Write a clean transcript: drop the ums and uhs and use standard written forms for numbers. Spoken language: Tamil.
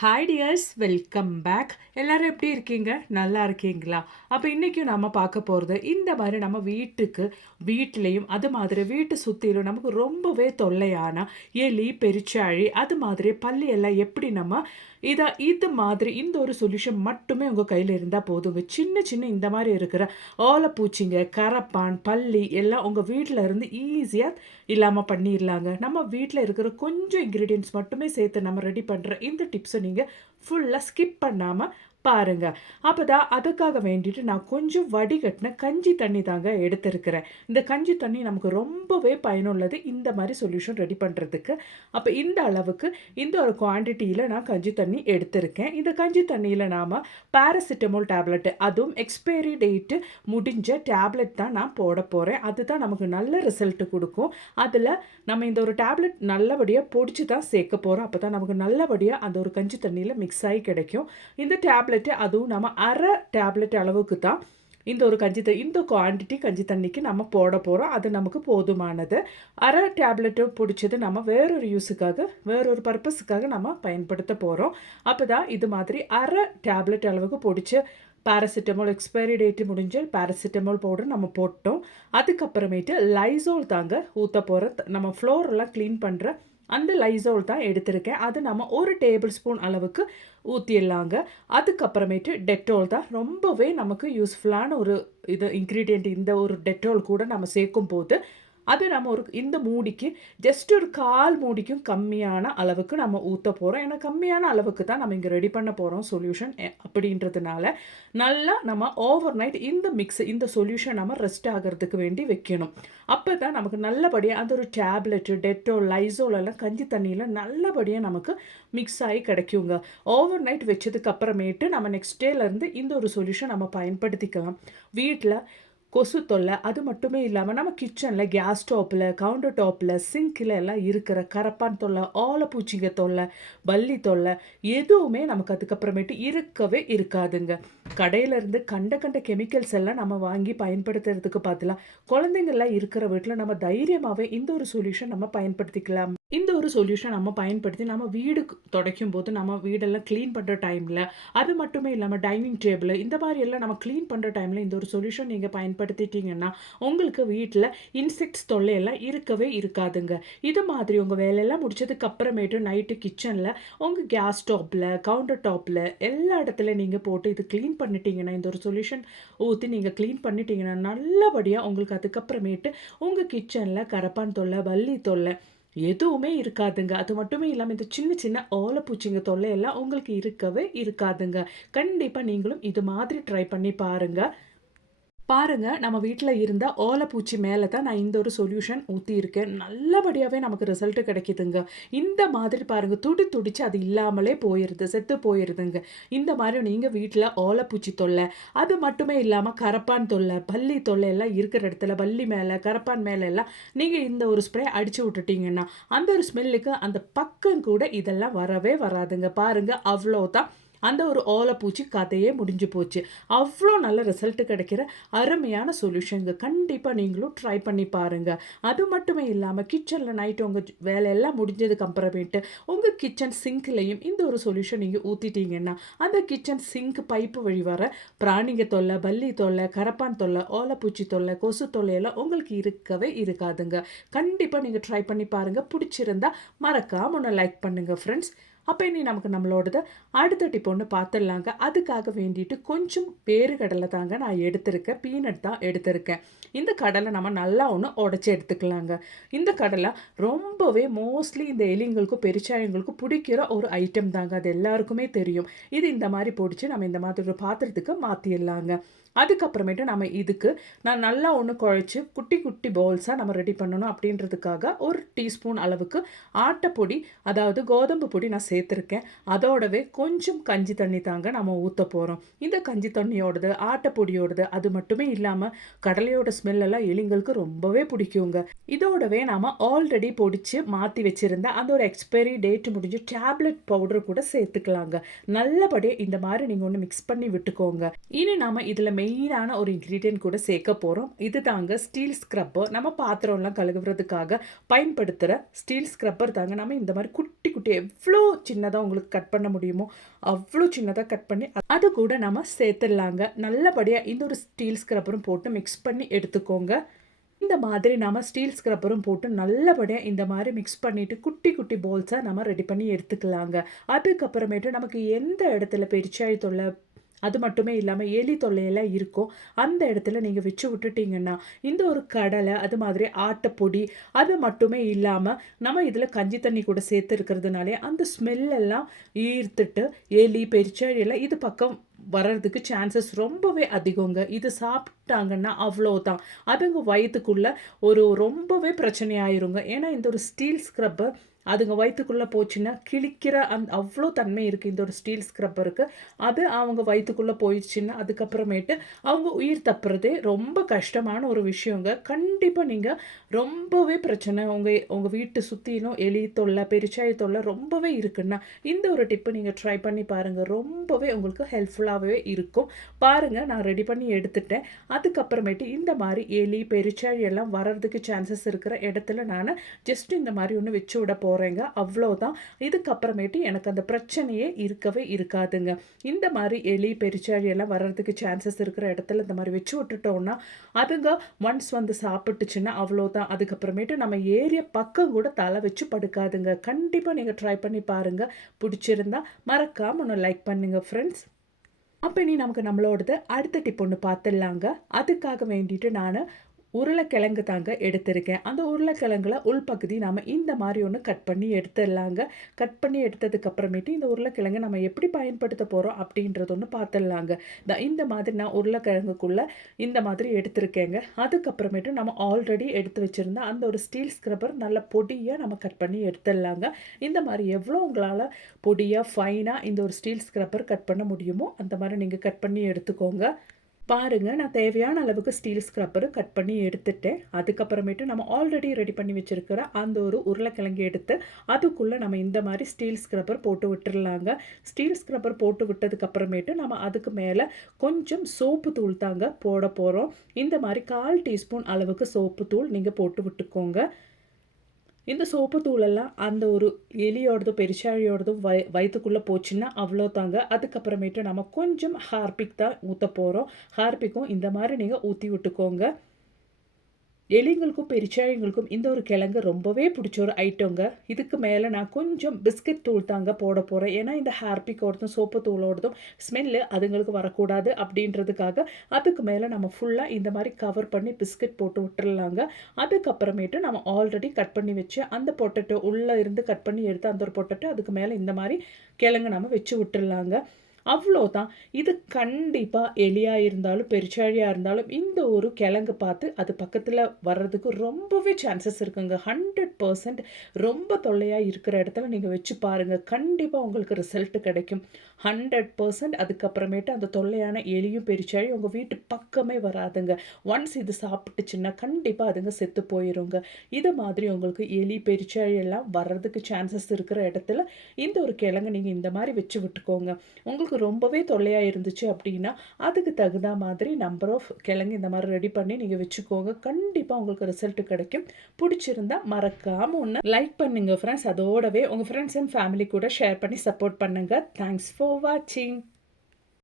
Hi tears, welcome back. எல்லாரும் எப்படி இருக்கீங்க? நல்லா இருக்கீங்களா? அப்போ இன்றைக்கும் நம்ம பார்க்க போகிறது இந்த மாதிரி நம்ம வீட்டிலையும் அது மாதிரி வீட்டு சுற்றிலும் நமக்கு ரொம்பவே தொல்லையான எலி, பெருச்சாழி அது மாதிரி பல்லி எல்லாம் எப்படி நம்ம இது மாதிரி இந்த ஒரு சொல்யூஷன் மட்டுமே உங்கள் கையில் இருந்தால் போதுங்க. சின்ன சின்ன இந்த மாதிரி இருக்கிற ஓலைப்பூச்சிங்க, கரப்பான், பல்லி எல்லாம் உங்கள் வீட்டில் இருந்து ஈஸியாக இல்லாமல் பண்ணிடலாங்க. நம்ம வீட்டில் இருக்கிற கொஞ்சம் இன்க்ரீடியன்ட்ஸ் மட்டுமே சேர்த்து நம்ம ரெடி பண்ணுற இந்த டிப்ஸை நீங்கள் ஃபுல்லாக ஸ்கிப் பண்ணாமல் பாருங்கள். அப்போ தான் அதுக்காக வேண்டிட்டு நான் கொஞ்சம் வடிகட்டின கஞ்சி தண்ணி தாங்க எடுத்திருக்கிறேன். இந்த கஞ்சி தண்ணி நமக்கு ரொம்பவே பயனுள்ளது இந்த மாதிரி சொல்யூஷன் ரெடி பண்ணுறதுக்கு. அப்போ இந்த அளவுக்கு இந்த ஒரு குவான்டிட்டியில் நான் கஞ்சி தண்ணி எடுத்திருக்கேன். இந்த கஞ்சி தண்ணியில் நாம் பேராசிட்டமால் டேப்லெட்டு, அதுவும் எக்ஸ்பைரி டேட்டு முடிஞ்ச டேப்லெட் தான் நான் போட போகிறேன். அதுதான் நமக்கு நல்ல ரிசல்ட் கொடுக்கும். அதில் நம்ம இந்த ஒரு டேப்லெட் நல்லபடியாக பொடிச்சு தான் சேர்க்க போகிறோம். அப்போ தான் நமக்கு நல்லபடியாக அந்த ஒரு கஞ்சி தண்ணியில் மிக்ஸ் ஆகி கிடைக்கும். இந்த டேப்லெட்டு அதுவும் நம்ம அரை டேப்லெட் அளவுக்கு தான் இந்த ஒரு இந்த குவான்டிட்டி கஞ்சி தண்ணிக்கு நம்ம போட போகிறோம். அது நமக்கு போதுமானது. அரை டேப்லெட்டு பிடிச்சது நம்ம வேறொரு பர்பஸுக்காக நம்ம பயன்படுத்த போகிறோம். அப்போ தான் இது மாதிரி அரை டேப்லெட் அளவுக்கு பிடிச்ச பேராசிட்டமால், எக்ஸ்பைரி டேட்டு முடிஞ்ச பேராசிட்டமால் பவுடர் நம்ம போட்டோம். அதுக்கப்புறமேட்டு லைசோல் தாங்க ஊற்ற போகிற, நம்ம ஃப்ளோரெல்லாம் க்ளீன் பண்ணுற அந்த லைசோல் தான் எடுத்திருக்கேன். அது நம்ம ஒரு டேபிள் ஸ்பூன் அளவுக்கு ஊற்றிடலாங்க. அதுக்கப்புறமேட்டு டெட்டால் தான் ரொம்பவே நமக்கு யூஸ்ஃபுல்லான ஒரு இன்க்ரீடியண்ட். இந்த ஒரு டெட்டால் கூட நம்ம சேர்க்கும் போது அது நம்ம இந்த மூடிக்கு ஜஸ்ட் ஒரு 1/4 மூடிக்கும் கம்மியான அளவுக்கு நம்ம ஊற்ற போகிறோம். ஏன்னா கம்மியான அளவுக்கு தான் நம்ம இங்கே ரெடி பண்ண போகிறோம் சொல்யூஷன். அப்படின்றதுனால நல்லா நம்ம ஓவர் நைட் இந்த சொல்யூஷன் நம்ம ரெஸ்ட் ஆகிறதுக்கு வேண்டி வைக்கணும். அப்போ தான் நமக்கு நல்லபடியாக அந்த ஒரு டேப்லெட்டு, டெட்டால், லைசோல் எல்லாம் கஞ்சி தண்ணியில் நல்லபடியாக நமக்கு மிக்ஸ் ஆகி கிடைக்குங்க. ஓவர் நைட் வச்சதுக்கு அப்புறமேட்டு நம்ம நெக்ஸ்ட் டேலேருந்து இந்த ஒரு சொல்யூஷன் நம்ம பயன்படுத்திக்கலாம். வீட்டில் கொசு தொல்லை அது மட்டுமே இல்லாமல் நம்ம கிச்சனில், கேஸ் ஸ்டோப்பில், கவுண்டர் டாப்பில், சிங்கில் எல்லாம் இருக்கிற கரப்பான் தொல்லை, ஓலைப்பூச்சிங்க தொல்லை, பல்லி தொல்லை எதுவுமே நமக்கு அதுக்கப்புறமேட்டு இருக்கவே இருக்காதுங்க. கடையிலேருந்து கண்ட கெமிக்கல்ஸ் எல்லாம் நம்ம வாங்கி பயன்படுத்துறதுக்கு பதிலாக குழந்தைங்கள்லாம் இருக்கிற வீட்டில் நம்ம தைரியமாகவே இந்த ஒரு சொல்யூஷன் நம்ம பயன்படுத்திக்கலாம். இந்த ஒரு சொல்யூஷன் நம்ம பயன்படுத்தி நம்ம வீடு துடைக்கும் போது, நம்ம வீடெல்லாம் க்ளீன் பண்ணுற டைமில், அது மட்டுமே இல்லாமல் டைனிங் டேபிள் இந்த மாதிரி எல்லாம் நம்ம க்ளீன் பண்ணுற டைமில் இந்த ஒரு சொல்யூஷன் நீங்கள் பயன்படுத்திட்டீங்கன்னா உங்களுக்கு வீட்டில் இன்செக்ட்ஸ் தொல்லையெல்லாம் இருக்கவே இருக்காதுங்க. இது மாதிரி உங்கள் வேலையெல்லாம் முடிச்சதுக்கு அப்புறமேட்டு நைட்டு கிச்சனில், உங்கள் கேஸ் ஸ்டோப்பில், கவுண்டர் டாப்பில் எல்லா இடத்துல நீங்கள் போட்டு இது க்ளீன் பண்ணிட்டீங்கன்னா, இந்த ஒரு சொல்யூஷன் ஊற்றி நீங்கள் க்ளீன் பண்ணிட்டீங்கன்னா நல்லபடியாக உங்களுக்கு அதுக்கப்புறமேட்டு உங்கள் கிச்சனில் கரப்பான் தொல்லை, பல்லி தொல்லை எதுவுமே இருக்காதுங்க. அது மட்டுமே இல்லாமல் இந்த சின்ன சின்ன ஓலைப்பூச்சிங்க தொல்லையெல்லாம் உங்களுக்கு இருக்கவே இருக்காதுங்க. கண்டிப்பாக நீங்களும் இது மாதிரி ட்ரை பண்ணி பாருங்கள். நம்ம வீட்டில் இருந்த ஓலைப்பூச்சி மேலே தான் நான் இந்த ஒரு சொல்யூஷன் ஊற்றியிருக்கேன். நல்லபடியாகவே நமக்கு ரிசல்ட்டு கிடைக்கிதுங்க. இந்த மாதிரி பாருங்கள், துடிச்சு அது இல்லாமலே போயிடுது, செத்து போயிடுதுங்க. இந்த மாதிரி நீங்கள் வீட்டில் ஓலைப்பூச்சி தொல்லை, அது மட்டுமே இல்லாமல் கரப்பான் தொல்லை, பல்லி தொல்லை எல்லாம் இருக்கிற இடத்துல, பல்லி மேலே, கரப்பான் மேலே எல்லாம் நீங்கள் இந்த ஒரு ஸ்ப்ரே அடித்து விட்டுட்டீங்கன்னா அந்த ஒரு ஸ்மெல்லுக்கு அந்த பக்கம் கூட இதெல்லாம் வரவே வராதுங்க. பாருங்கள், அவ்வளோதான். அந்த ஒரு ஓலைப்பூச்சி கதையே முடிஞ்சு போச்சு. அவ்வளோ நல்ல ரிசல்ட் கிடைக்கிற அருமையான சொல்யூஷனுங்க. கண்டிப்பாக நீங்களும் ட்ரை பண்ணி பாருங்கள். அது மட்டுமே இல்லாமல் கிச்சனில் நைட்டு உங்கள் வேலையெல்லாம் முடிஞ்சதுக்கு அப்புறமேட்டு உங்கள் கிச்சன் சிங்க்லேயும் இந்த ஒரு சொல்யூஷன் நீங்கள் ஊற்றிட்டீங்கன்னா அந்த கிச்சன் சிங்க் பைப்பு வழி வர பிராணிங்க தொல்லை, பல்லி தொல்லை, கரப்பான் தொல்லை, ஓலைப்பூச்சி தொல்லை, கொசு தொல்லையெல்லாம் உங்களுக்கு இருக்கவே இருக்காதுங்க. கண்டிப்பாக நீங்கள் ட்ரை பண்ணி பாருங்கள். பிடிச்சிருந்தா மறக்காம ஒன்று லைக் பண்ணுங்கள் ஃப்ரெண்ட்ஸ். அப்போ இனி நம்மளோடது அடுத்த டிப் ஒன்று பார்த்துடலாங்க. அதுக்காக வேண்டிட்டு கொஞ்சம் வேறுகடலை தாங்க நான் எடுத்திருக்கேன். பீனட் தான் எடுத்திருக்கேன். இந்த கடலை நம்ம நல்லா ஒன்று உடச்சி எடுத்துக்கலாங்க. இந்த கடலை ரொம்பவே மோஸ்ட்லி இந்த எலிங்களுக்கும் பெருச்சாயங்களுக்கும் பிடிக்கிற ஒரு ஐட்டம் தாங்க. அது எல்லாருக்குமே தெரியும். இது இந்த மாதிரி பிடிச்சி நம்ம இந்த மாதிரி ஒரு பாத்திரத்துக்கு மாற்றிடலாங்க. அதுக்கப்புறமேட்டு நான் நல்லா ஒன்று குழைச்சி குட்டி குட்டி பவுல்ஸாக நம்ம ரெடி பண்ணணும். அப்படின்றதுக்காக ஒரு டீஸ்பூன் அளவுக்கு ஆட்டைப்பொடி, அதாவது கோதம்பு பொடி நான் சேர்த்துருக்கேன். அதோடவே கொஞ்சம் கஞ்சி தண்ணி தாங்க நம்ம ஊற்ற போகிறோம். இந்த கஞ்சி தண்ணியோடது, ஆட்டைப்பொடியோடது, அது மட்டுமே இல்லாமல் கடலையோட ஸ்மெல்லெல்லாம் எலிங்களுக்கு ரொம்பவே பிடிக்குங்க. இதோடவே நாம் ஆல்ரெடி பொடிச்சு மாற்றி வச்சுருந்த அந்த ஒரு எக்ஸ்பைரி டேட் முடிஞ்ச டேப்லெட் பவுடர் கூட சேர்த்துக்கலாங்க. நல்லபடியாக இந்த மாதிரி நீங்கள் ஒன்று மிக்ஸ் பண்ணி விட்டுக்கோங்க. இனி நாம் இதில் மெயினான ஒரு இன்க்ரீடியன்ட் கூட சேர்க்க போகிறோம். இது தாங்க ஸ்டீல் ஸ்க்ரப்பர். நம்ம பாத்திரம்லாம் கழுவுறதுக்காக பயன்படுத்துகிற ஸ்டீல் ஸ்க்ரப்பர் தாங்க. நம்ம இந்த மாதிரி குட்டி குட்டி எவ்வளோ சின்னதாக உங்களுக்கு கட் பண்ண முடியுமோ அவ்வளோ சின்னதாக கட் பண்ணி அது கூட நம்ம சேர்த்துடலாங்க. நல்லபடியாக இந்த ஒரு ஸ்டீல் ஸ்க்ரப்பரும் போட்டு மிக்ஸ் பண்ணி எடுத்துக்கோங்க. இந்த மாதிரி நம்ம ஸ்டீல் ஸ்க்ரப்பரும் போட்டு நல்லபடியாக இந்த மாதிரி மிக்ஸ் பண்ணிவிட்டு குட்டி குட்டி போல்ஸாக நம்ம ரெடி பண்ணி எடுத்துக்கலாங்க. அதுக்கப்புறமேட்டு நமக்கு எந்த இடத்துல பெருச்சாழி தொல்லை அது மட்டுமே இல்லாமல் எலி தொல்லையெல்லாம் இருக்கும் அந்த இடத்துல நீங்கள் வச்சு விட்டுட்டிங்கன்னா இந்த ஒரு கடலை அது மாதிரி ஆட்டைப்பொடி அது மட்டுமே இல்லாமல் நம்ம இதில் கஞ்சி தண்ணி கூட சேர்த்து இருக்கிறதுனாலே அந்த ஸ்மெல்லெல்லாம் ஈர்த்துட்டு எலி பெருச்சாழி எல்லாம் இது பக்கம் வர்றதுக்கு சான்சஸ் ரொம்பவே அதிகங்க. இது சாப்பிட்டாங்கன்னா அவ்வளோதான், அதுங்க வயிற்றுக்குள்ளே ஒரு ரொம்பவே பிரச்சனையாயிருங்க. ஏன்னா இந்த ஒரு ஸ்டீல் ஸ்க்ரப்பை அதுங்க வயிற்றுக்குள்ளே போச்சுன்னா கிழிக்கிற அவ்வளோ தன்மை இருக்குது இந்த ஒரு ஸ்டீல் ஸ்க்ரப்பருக்கு. அது அவங்க வயிற்றுக்குள்ளே போயிடுச்சுன்னா அதுக்கப்புறமேட்டு அவங்க உயிர் தப்புறதே ரொம்ப கஷ்டமான ஒரு விஷயங்க. கண்டிப்பாக நீங்கள் ரொம்பவே பிரச்சனை உங்கள் வீட்டு சுற்றிலும் எலி தொல்லை பெருச்சாழி தொல்லை ரொம்பவே இருக்குன்னா இந்த ஒரு டிப்பு நீங்கள் ட்ரை பண்ணி பாருங்கள். ரொம்பவே உங்களுக்கு ஹெல்ப்ஃபுல்லாகவே இருக்கும். பாருங்கள், நான் ரெடி பண்ணி எடுத்துட்டேன். அதுக்கப்புறமேட்டு இந்த மாதிரி எலி பெருச்சாழி எல்லாம் வர்றதுக்கு சான்சஸ் இருக்கிற இடத்துல நான் ஜஸ்ட் இந்த மாதிரி ஒன்று வச்சு விட போகிறேங்க. அவ்வளோதான். இதுக்கப்புறமேட்டு எனக்கு அந்த பிரச்சனையே இருக்கவே இருக்காதுங்க. இந்த மாதிரி எலி பெருச்சாழி எல்லாம் வர்றதுக்கு சான்சஸ் இருக்கிற இடத்துல இந்த மாதிரி வச்சு விட்டுட்டோம்னா அதுங்க ஒன்ஸ் வந்து சாப்பிட்டுச்சுன்னா அவ்வளோதான். அதுக்கப்புறமேட்டு நம்ம ஏரியா பக்கம் கூட தலை வச்சு படுக்காதுங்க. கண்டிப்பாக நீங்கள் ட்ரை பண்ணி பாருங்கள். பிடிச்சிருந்தா மறக்காம ஒன்று லைக் பண்ணுங்கள் ஃப்ரெண்ட்ஸ். அப்போ இனி நம்மளோடது அடுத்த டிப் ஒன்று பார்த்துடலாங்க. அதுக்காக வேண்டிட்டு நான் உருளைக்கிழங்கு தாங்க எடுத்திருக்கேன். அந்த உருளைக்கிழங்குல உள்பகுதி நாம் இந்த மாதிரி ஒன்று கட் பண்ணி எடுத்துடலாங்க. கட் பண்ணி எடுத்ததுக்கப்புறமேட்டு இந்த உருளைக்கிழங்கு நம்ம எப்படி பயன்படுத்த போகிறோம் அப்படின்றது ஒன்று பார்த்துடலாங்க. இந்த மாதிரி நான் உருளைக்கிழங்குக்குள்ளே இந்த மாதிரி எடுத்திருக்கேங்க. அதுக்கப்புறமேட்டு நம்ம ஆல்ரெடி எடுத்து வச்சுருந்த அந்த ஒரு ஸ்டீல் ஸ்க்ரப்பர் நல்ல பொடியாக நம்ம கட் பண்ணி எடுத்துடலாங்க. இந்த மாதிரி எவ்வளோ உங்களால் பொடியாக ஃபைனாக இந்த ஒரு ஸ்டீல் ஸ்க்ரப்பர் கட் பண்ண முடியுமோ அந்த மாதிரி நீங்கள் கட் பண்ணி எடுத்துக்கோங்க. பாருங்கள், நான் தேவையான அளவுக்கு ஸ்டீல் ஸ்க்ரப்பரு கட் பண்ணி எடுத்துட்டேன். அதுக்கப்புறமேட்டு நம்ம ஆல்ரெடி ரெடி பண்ணி வச்சுருக்கிற அந்த ஒரு உருளைக்கிழங்கு எடுத்து அதுக்குள்ளே நம்ம இந்த மாதிரி ஸ்டீல் ஸ்க்ரப்பர் போட்டு விட்டுடலாங்க. ஸ்டீல் ஸ்க்ரப்பர் போட்டு விட்டதுக்கப்புறமேட்டு நம்ம அதுக்கு மேலே கொஞ்சம் சோப்பு தூள் தாங்க போட போகிறோம். இந்த மாதிரி 1/4 டீஸ்பூன் அளவுக்கு சோப்பு தூள் நீங்கள் போட்டு விட்டுக்கோங்க. இந்த சோப்பு தூளெல்லாம் அந்த ஒரு எலியோடதும் பெருச்சாழியோடதும் வயிற்றுக்குள்ளே போச்சுன்னா அவ்வளோ தாங்க. அதுக்கப்புறமேட்டு நம்ம கொஞ்சம் ஹார்பிக் தான் ஊற்ற போகிறோம். ஹார்பிக்கும் இந்த மாதிரி நீங்கள் ஊற்றி விட்டுக்கோங்க. எலிங்களுக்கும் பெருச்சாழிங்களுக்கும் இந்த ஒரு கிழங்கு ரொம்பவே பிடிச்ச ஒரு ஐட்டங்க. இதுக்கு மேலே நான் கொஞ்சம் பிஸ்கட் தூள் தாங்க போட போகிறேன். ஏன்னா இந்த ஹார்பிக்கோடதும் சோப்பு தூளோடதும் ஸ்மெல்லு அதுங்களுக்கு வரக்கூடாது அப்படின்றதுக்காக அதுக்கு மேலே நம்ம ஃபுல்லாக இந்த மாதிரி கவர் பண்ணி பிஸ்கட் போட்டு விட்டுறலாங்க. அதுக்கப்புறமேட்டு நம்ம ஆல்ரெடி கட் பண்ணி வச்சு அந்த பொட்டேட்டோ உள்ளே இருந்து கட் பண்ணி எடுத்து அந்த ஒரு பொட்டேட்டோ அதுக்கு மேலே இந்த மாதிரி கிழங்கு நம்ம வச்சு விட்டுறலாங்க. அவ்வளோதான். இது கண்டிப்பாக எலியாக இருந்தாலும் பெருச்சாழியாக இருந்தாலும் இந்த ஒரு கிழங்கு பார்த்து அது பக்கத்தில் வர்றதுக்கு ரொம்பவே சான்சஸ் இருக்குங்க. 100% ரொம்ப தொல்லையாக இருக்கிற இடத்துல நீங்கள் வச்சு பாருங்கள். கண்டிப்பாக உங்களுக்கு ரிசல்ட் கிடைக்கும் 100%. அதுக்கப்புறமேட்டு அந்த தொல்லையான எலியும் பெருச்சாழியும் உங்கள் வீட்டு பக்கமே வராதுங்க. ஒன்ஸ் இது சாப்பிட்டுச்சுன்னா கண்டிப்பாக அதுங்க செத்து போயிடுங்க. இது மாதிரி உங்களுக்கு எலி பெருச்சாழி எல்லாம் வர்றதுக்கு சான்சஸ் இருக்கிற இடத்துல இந்த ஒரு கிழங்கு நீங்கள் இந்த மாதிரி வச்சு விட்டுக்கோங்க. உங்களுக்கு ரொம்பவே தொல்லையாக இருந்துச்சு அப்படின்னா அதுக்கு தகுந்த மாதிரி நம்பர் ஆஃப் கிழங்கு இந்த மாதிரி ரெடி பண்ணி நீங்கள் வச்சுக்கோங்க. கண்டிப்பாக உங்களுக்கு ரிசல்ட் கிடைக்கும். பிடிச்சிருந்தா மறக்காமல் ஒன்று லைக் பண்ணுங்கள் ஃப்ரெண்ட்ஸ். அதோடவே உங்கள் ஃப்ரெண்ட்ஸ் அண்ட் ஃபேமிலி கூட ஷேர் பண்ணி சப்போர்ட் பண்ணுங்கள். தேங்க்ஸ் ஃபார் வாட்சிங்.